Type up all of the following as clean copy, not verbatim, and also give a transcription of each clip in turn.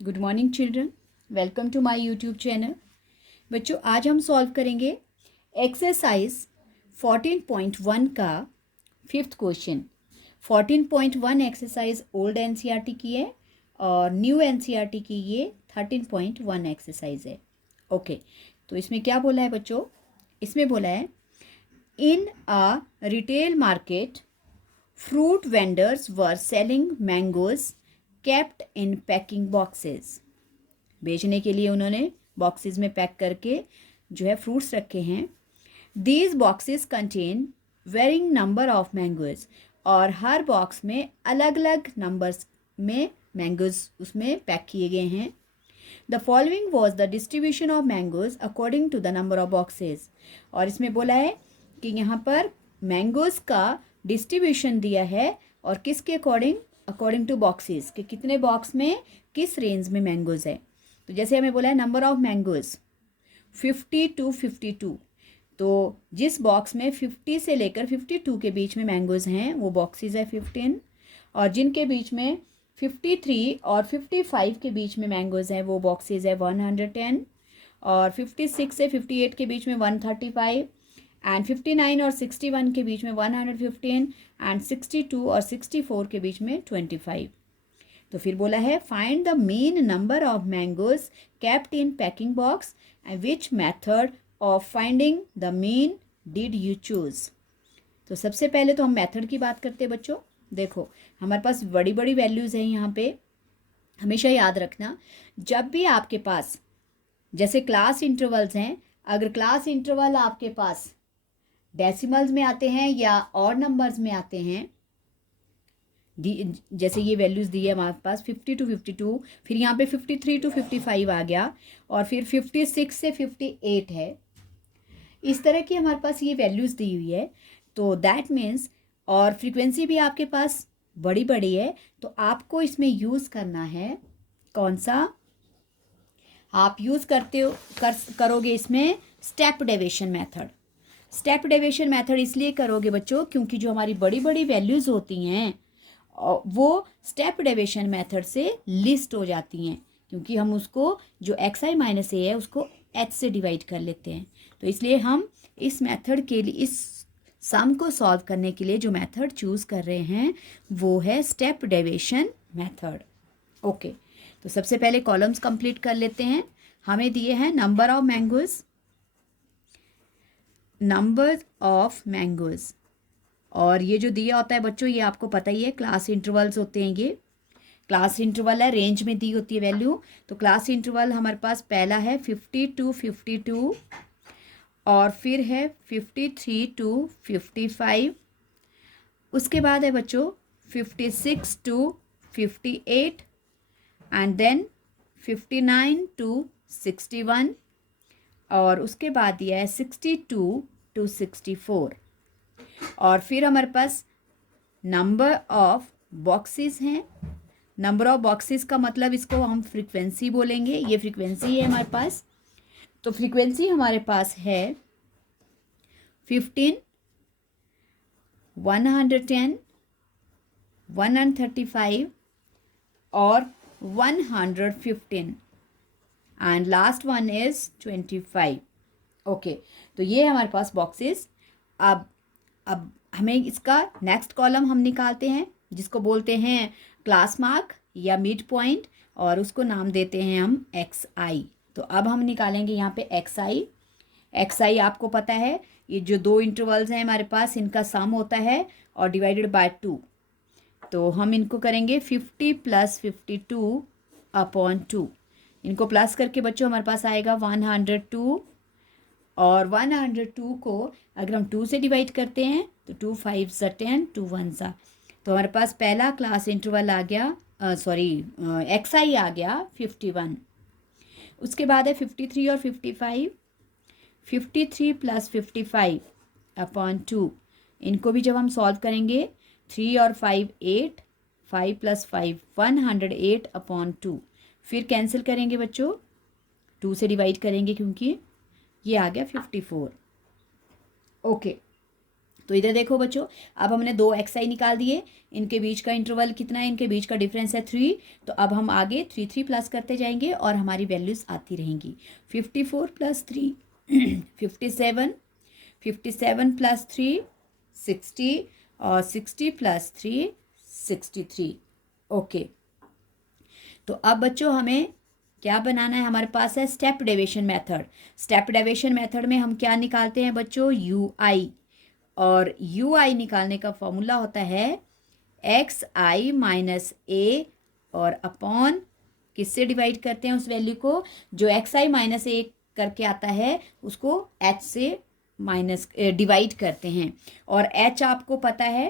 Good morning children, welcome to my YouTube channel. बच्चों, आज हम सॉल्व करेंगे एक्सरसाइज 14.1 का fifth question. 14.1 exercise old NCERT की है और न्यू एनसीईआरटी की ये 13.1 एक्सरसाइज है। ओके, तो इसमें क्या बोला है बच्चों? इसमें बोला है in a retail market fruit vendors were selling mangoes kept in packing boxes. बेचने के लिए उन्होंने बॉक्सेस में पैक करके जो है फ्रूट्स रखे हैं। These boxes contain varying number of mangoes, और हर बॉक्स में अलग अलग नंबर्स में मैंगोज उसमें पैक किए गए हैं। The following was the distribution of mangoes according to the number of boxes. और इसमें बोला है कि यहाँ पर मैंगोज का डिस्ट्रीब्यूशन दिया है और किसके अकॉर्डिंग? अकॉर्डिंग टू बॉक्सेस, कि कितने बॉक्स में किस रेंज में मैंगोज है। तो जैसे हमें बोला है नंबर ऑफ मैंगोज 50 to 52, तो जिस बॉक्स में 50 से लेकर 52 के बीच में मैंगोज हैं वो बॉक्सेस है 15, और जिनके बीच में 53 और 55 के बीच में मैंगोज हैं वो बॉक्सेस है 110, और 56 से 58 के बीच में 135, एंड 59 और 61 के बीच में 115, एंड 62 और 64 के बीच में 25। तो फिर बोला है find the mean number of mangoes kept in packing box and which method of finding the mean did you choose. तो सबसे पहले तो हम मेथड की बात करते हैं बच्चों। देखो, हमारे पास बड़ी बड़ी वैल्यूज़ हैं यहाँ पे। हमेशा याद रखना, जब भी आपके पास जैसे क्लास इंटरवल्स हैं, अगर क्लास इंटरवल आपके पास डेसिमल्स में आते हैं या और नंबर्स में आते हैं, जैसे ये वैल्यूज़ दी है हमारे पास 50 to 52, फिर यहाँ पे 53 to 55 आ गया, और फिर 56 से 58 है, इस तरह की हमारे पास ये वैल्यूज़ दी हुई है। तो दैट मीन्स, और फ्रीक्वेंसी भी आपके पास बड़ी बड़ी है, तो आपको इसमें यूज़ करना है कौन सा? आप यूज़ करोगे इसमें step deviation method. Step deviation method इसलिए करोगे बच्चों क्योंकि जो हमारी बड़ी बड़ी वैल्यूज़ होती हैं वो स्टेप डेविएशन मेथड से लिस्ट हो जाती हैं, क्योंकि हम उसको जो xi-a है उसको h से डिवाइड कर लेते हैं। तो इसलिए हम इस मेथड के लिए, इस सम को सॉल्व करने के लिए जो मेथड चूज़ कर रहे हैं वो है स्टेप डेविएशन मेथड। ओके, तो सबसे पहले कॉलम्स कंप्लीट कर लेते हैं। हमें दिए हैं number of mangoes, number of mangoes, और ये जो दिया होता है बच्चों ये आपको पता ही है, क्लास इंटरवल्स होते हैं। ये क्लास इंटरवल है, रेंज में दी होती है वैल्यू। तो क्लास इंटरवल हमारे पास पहला है 50 to 52, और फिर है 53 to 55, उसके बाद है बच्चों 56 to 58, एंड देन 59 to 61, और उसके बाद दिया है 62 to 64, और फिर हमारे पास नंबर ऑफ बॉक्सेस हैं। नंबर ऑफ बॉक्सेस का मतलब इसको हम फ्रीक्वेंसी बोलेंगे, ये फ्रीक्वेंसी है हमारे पास। तो फ्रीक्वेंसी हमारे पास है 15, 110, 135 और 115, and last one is 25। Okay, तो ये हमारे पास बॉक्सेस। अब हमें इसका नेक्स्ट कॉलम हम निकालते हैं जिसको बोलते हैं क्लास मार्क या मिड पॉइंट, और उसको नाम देते हैं हम एक्स आई। तो अब हम निकालेंगे यहाँ पे एक्स आई। एक्स आई आपको पता है, ये जो दो इंटरवल्स हैं हमारे पास इनका सम होता है और डिवाइडेड बाय 2। तो हम इनको करेंगे 50 + 52/2। इनको प्लस करके बच्चों हमारे पास आएगा 102, और 102 को अगर हम 2 से डिवाइड करते हैं तो 2 5 ज़ा 10, 2 1 ज़ा, तो हमारे पास पहला क्लास इंटरवल आ गया, एक्स आई आ गया 51। उसके बाद है 53 और 55। 53 + 55/2, इनको भी जब हम सॉल्व करेंगे 3 और 5 8, 5 + 5 108/2, फिर कैंसिल करेंगे बच्चों, 2 से डिवाइड करेंगे क्योंकि ये आ गया 54। ओके, तो इधर देखो बच्चों, अब हमने दो xi निकाल दिए, इनके बीच का इंटरवल कितना है, इनके बीच का डिफरेंस है 3। तो अब हम आगे 3 प्लस करते जाएंगे और हमारी वैल्यूज़ आती रहेंगी। 54 प्लस 3 57, 57 प्लस 3 60 और 60 प्लस 3 63। ओके, तो अब बच्चों हमें क्या बनाना है, हमारे पास है step deviation method. Step deviation method में हम क्या निकालते हैं बच्चों, यू आई, और यू आई निकालने का फॉर्मूला होता है एक्स आई माइनस ए, और अपॉन किससे डिवाइड करते हैं उस वैल्यू को, जो एक्स आई माइनस ए करके आता है उसको एच से माइनस डिवाइड करते हैं। और एच आपको पता है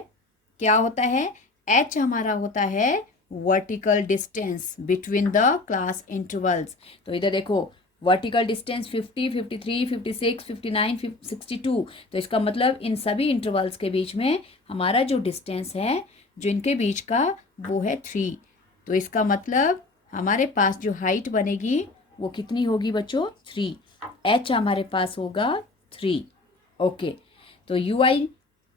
क्या होता है, एच हमारा होता है vertical distance between the class intervals. तो इधर देखो, वर्टिकल डिस्टेंस 50, 53, 56, 59, 62। तो इसका मतलब इन सभी इंटरवल्स के बीच में हमारा जो डिस्टेंस है, जो इनके बीच का, वो है 3। तो इसका मतलब हमारे पास जो हाइट बनेगी वो कितनी होगी बच्चों, 3। एच हमारे पास होगा 3। ओके, तो यू आई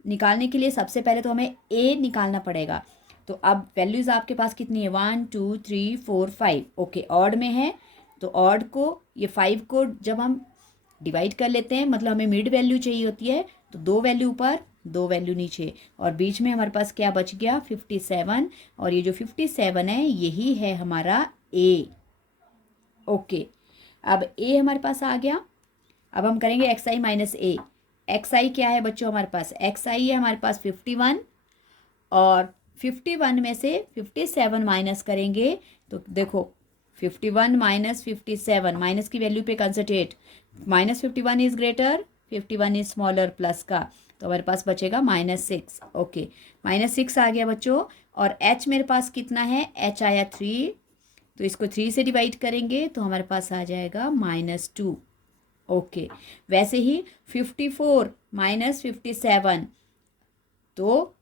निकालने के लिए सबसे पहले तो हमें ए निकालना पड़ेगा। तो अब वैल्यूज़ आपके पास कितनी है, 1 2 3 4 5। ओके, ऑड में है, तो ऑड को, ये 5 को जब हम डिवाइड कर लेते हैं, मतलब हमें मिड वैल्यू चाहिए होती है, तो 2 वैल्यू ऊपर 2 वैल्यू नीचे, और बीच में हमारे पास क्या बच गया, 57। और ये जो 57 है यही है हमारा ए। ओके, अब ए हमारे पास आ गया। अब हम करेंगे एक्स आई माइनस ए। एक्स आई क्या है बच्चों हमारे पास, एक्स आई है हमारे पास 51, और 51 में से 57 माइनस करेंगे तो देखो 51 माइनस 57, माइनस की वैल्यू पे concentrate, -51 is greater, 51 is small r plus का, तो हमारे पास बचेगा -6। ओके, -6 आ गया बच्चों। और h मेरे पास कितना है, h आया 3, तो इसको 3 से डिवाइड करेंगे तो हमारे पास आ जाएगा -2। ओके, वैसे ही 54 माइनस 57, तो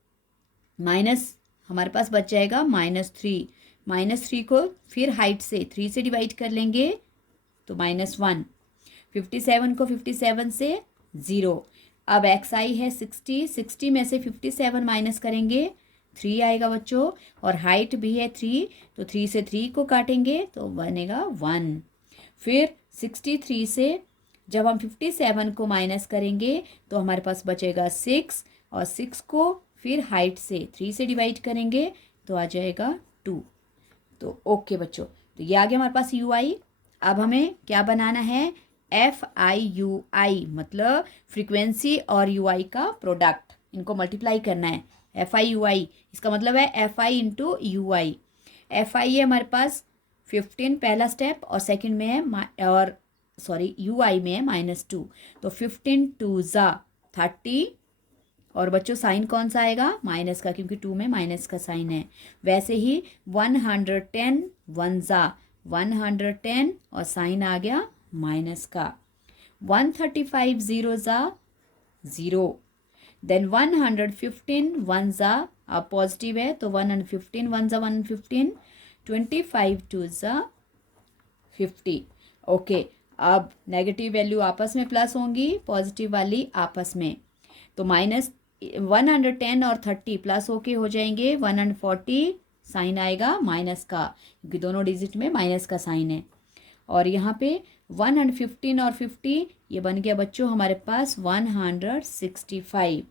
माइनस हमारे पास बच जाएगा -3। -3 को फिर हाइट से 3 से डिवाइड कर लेंगे तो -1। 57 को 57 से 0। अब एक्स आई है 60, 60 में से 57 माइनस करेंगे 3 आएगा बच्चों, और हाइट भी है 3, तो 3 से 3 को काटेंगे तो बनेगा 1। फिर 63 से जब हम 57 को माइनस करेंगे तो हमारे पास बचेगा 6, और 6 को फिर हाइट से 3 से डिवाइड करेंगे तो आ जाएगा 2। तो ओके बच्चों, तो ये आ गया हमारे पास यू आई। अब हमें क्या बनाना है, एफ आई यू आई, मतलब फ्रीक्वेंसी और यू आई का प्रोडक्ट, इनको मल्टीप्लाई करना है। एफ आई यू आई, इसका मतलब है F I into you I. F I है हमारे पास 15 पहला स्टेप, और सेकंड में है और सॉरी यू आई में है -2। तो 15 2 ज़ा 30, और बच्चों साइन कौन सा आएगा, माइनस का, क्योंकि 2 में माइनस का साइन है। वैसे ही 110 1 ज़ा 110, और साइन आ गया माइनस का। 135 0 ज़ा 0, देन 115 1 ज़ा, अब पॉजिटिव है तो 115 1 ज़ा 115, 25 2 ज़ा 50। ओके, अब नेगेटिव वैल्यू आपस में प्लस होंगी, पॉजिटिव वाली आपस में, तो -110 और 30 प्लस होके हो जाएंगे 140, साइन आएगा माइनस का, क्योंकि दोनों डिजिट में माइनस का साइन है। और यहाँ पे 115 और 50, ये बन गया बच्चों हमारे पास 165।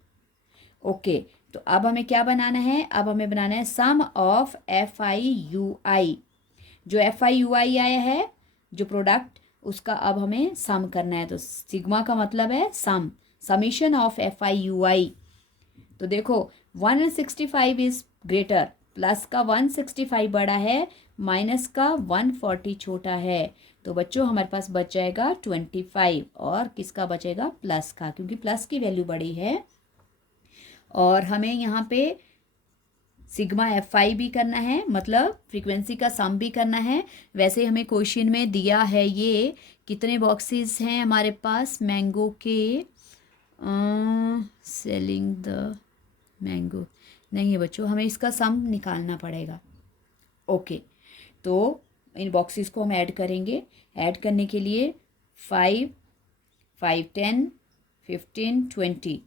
ओके, तो अब हमें क्या बनाना है, अब हमें बनाना है सम ऑफ एफ आई यू आई। जो एफ आई यू आई आया है जो प्रोडक्ट, उसका अब हमें सम करना है। तो सिग्मा का मतलब है sum, summation of F I U I. तो देखो 165 इज ग्रेटर, प्लस का 165 बड़ा है, माइनस का 140 छोटा है, तो बच्चों हमारे पास बच जाएगा 25, और किसका बचेगा, प्लस का, क्योंकि प्लस की वैल्यू बड़ी है। और हमें यहाँ पे सिग्मा एफ आई भी करना है, मतलब फ्रीक्वेंसी का सम भी करना है। वैसे हमें क्वेश्चन में दिया है ये कितने बॉक्सेस हैं हमारे पास मैंगो के, सेलिंग द मैंगो नहीं है बच्चों, हमें इसका सम निकालना पड़ेगा। ओके, तो इन बॉक्सेस को हम ऐड करेंगे। ऐड करने के लिए 5 5 10 15 20,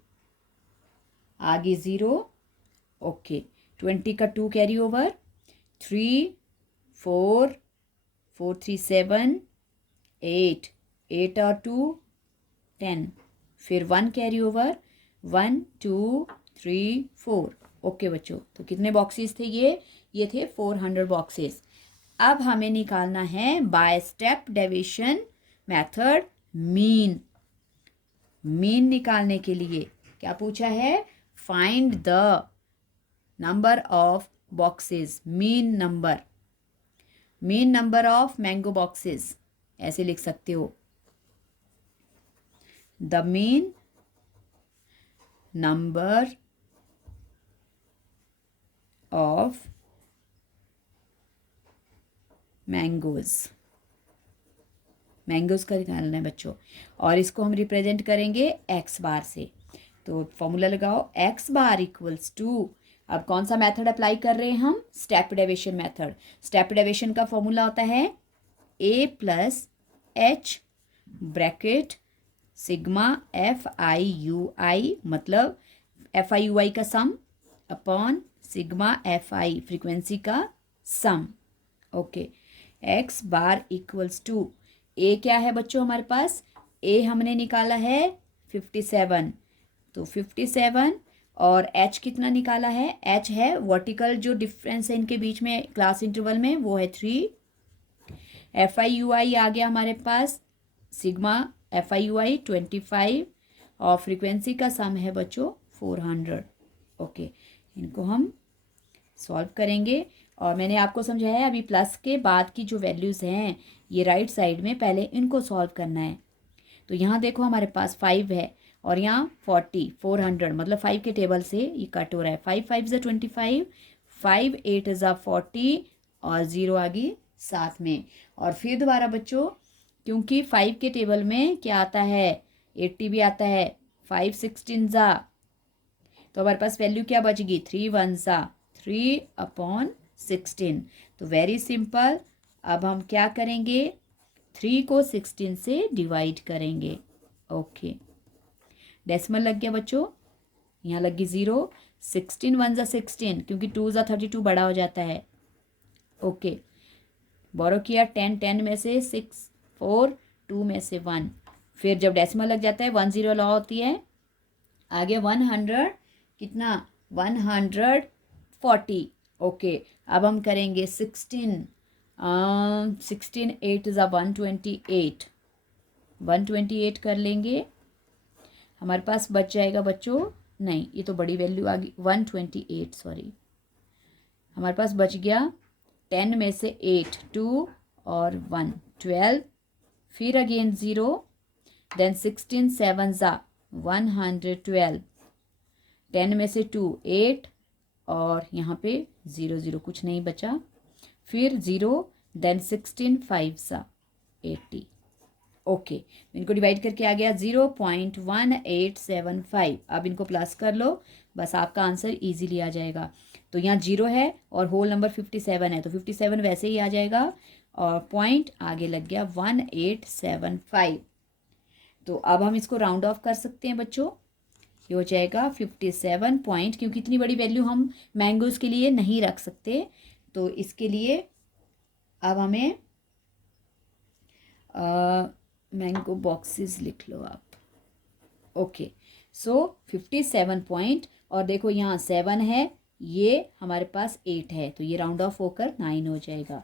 आगे 0, ओके। 20 का 2 कैरी ओवर, 3, 4, 4 3 7, 8, 8 और 2 10, फिर 1 कैरी ओवर, 1 2 3 4, ओके बच्चों। तो कितने बॉक्सेस थे ये थे 400 बॉक्सेस। अब हमें निकालना है by step deviation method mean. Mean निकालने के लिए क्या पूछा है? Find the number of boxes, mean number of mango boxes, ऐसे लिख सकते हो। The mean number of mangoes का निकालना है बच्चों, और इसको हम रिप्रेजेंट करेंगे एक्स बार से। तो फॉर्मूला लगाओ, एक्स बार इक्वल्स टू, अब कौन सा मेथड अप्लाई कर रहे हैं हम? Step deviation method. Step deviation का फॉर्मूला होता है a plus H bracket sigma FIUI, मतलब FIUI का sum upon sigma FI frequency का sum, okay. X bar equals to, A क्या है बच्चों हमारे पास? ए हमने निकाला है 57, तो 57, और एच कितना निकाला है? एच है वर्टिकल जो डिफरेंस है इनके बीच में क्लास इंटरवल में, वो है 3। FIUI आ गया हमारे पास, सिग्मा FIUI 25, और फ्रीक्वेंसी का सम है बच्चों 400, ओके। इनको हम सॉल्व करेंगे, और मैंने आपको समझाया है अभी प्लस के बाद की जो वैल्यूज़ हैं ये राइट साइड में, पहले इनको सॉल्व करना है। तो यहाँ देखो हमारे पास 5 है, और यहाँ 40, 400, मतलब 5 के टेबल से ये कट हो रहा है। 5 5 ज़ा 25, 5 8 ज़ा 40, और 0 आ गई साथ में। और फिर दोबारा बच्चों, क्योंकि 5 के टेबल में क्या आता है? 80 भी आता है। 5 16 ज़ा, तो हमारे पास वैल्यू क्या बचेगी? 3 1 ज़ा 3/16। तो वेरी सिंपल, अब हम क्या करेंगे? 3 को 16 से डिवाइड करेंगे, ओके। डेसिमल लग गया बच्चों, यहाँ लग गई 0। 16 1 ज़ा 16, क्योंकि 2 ज़ा 32 बड़ा हो जाता है, ओके। बोरो किया 10, 10 में से 6 4, 2 में से 1, फिर जब डेसिमल लग जाता है 1 0 लॉ होती है। आगे 100, कितना? 140, ओके। अब हम करेंगे 16, 16 8 ज़ा 128, 128 कर लेंगे। हमारे पास बच जाएगा बच्चों, नहीं ये तो बड़ी वैल्यू आ गई, 128 सॉरी, हमारे पास बच गया 10 में से 8 2 और 1 12, फिर अगेन 0, देन 16 7 ज़ा 112, 10 में से 2 8, और यहाँ पे 0 0 कुछ नहीं बचा, फिर 0, देन 16 5 ज़ा 80, ओके। इनको डिवाइड करके आ गया 0.1875। अब इनको प्लस कर लो, बस आपका आंसर इजीली आ जाएगा। तो यहाँ 0 है और होल नंबर 57 है, तो 57 वैसे ही आ जाएगा, और पॉइंट आगे लग गया 1875। तो अब हम इसको राउंड ऑफ कर सकते हैं बच्चों, ये हो जाएगा 57 पॉइंट, क्योंकि इतनी बड़ी वैल्यू हम मैंगोज के लिए नहीं रख सकते, तो इसके लिए अब हमें मैंगो बॉक्सेस लिख लो आप, ओके। सो 57 पॉइंट, और देखो यहाँ 7 है, ये हमारे पास 8 है, तो ये राउंड ऑफ होकर 9 हो जाएगा।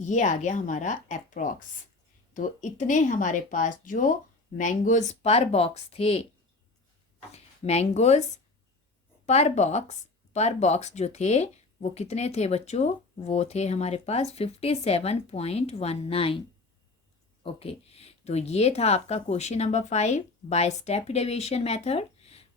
ये आ गया हमारा अप्रॉक्स। तो इतने हमारे पास जो मैंगोज पर बॉक्स थे, मैंगोज पर बॉक्स जो थे वो कितने थे बच्चों? वो थे हमारे पास 57.19, ओके। तो ये था आपका question number 5 by step deviation method.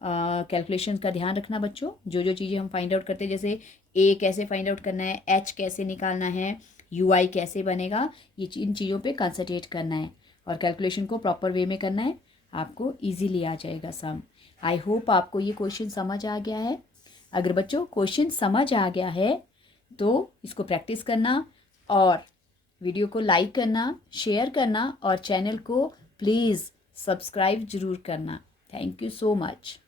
Calculation का ध्यान रखना बच्चों, जो जो चीज़ें हम फाइंड आउट करते हैं, जैसे ए कैसे फाइंड आउट करना है, एच कैसे निकालना है, यूआई कैसे बनेगा, ये इन चीज़ों पे कंसंट्रेट करना है, और कैलकुलेशन को प्रॉपर वे में करना है, आपको इजीली आ जाएगा सम। आई होप आपको ये क्वेश्चन समझ आ गया है। अगर बच्चों क्वेश्चन समझ आ गया है तो इसको प्रैक्टिस करना, और वीडियो को लाइक करना, शेयर करना, और चैनल को प्लीज़ सब्सक्राइब ज़रूर करना। Thank you so much.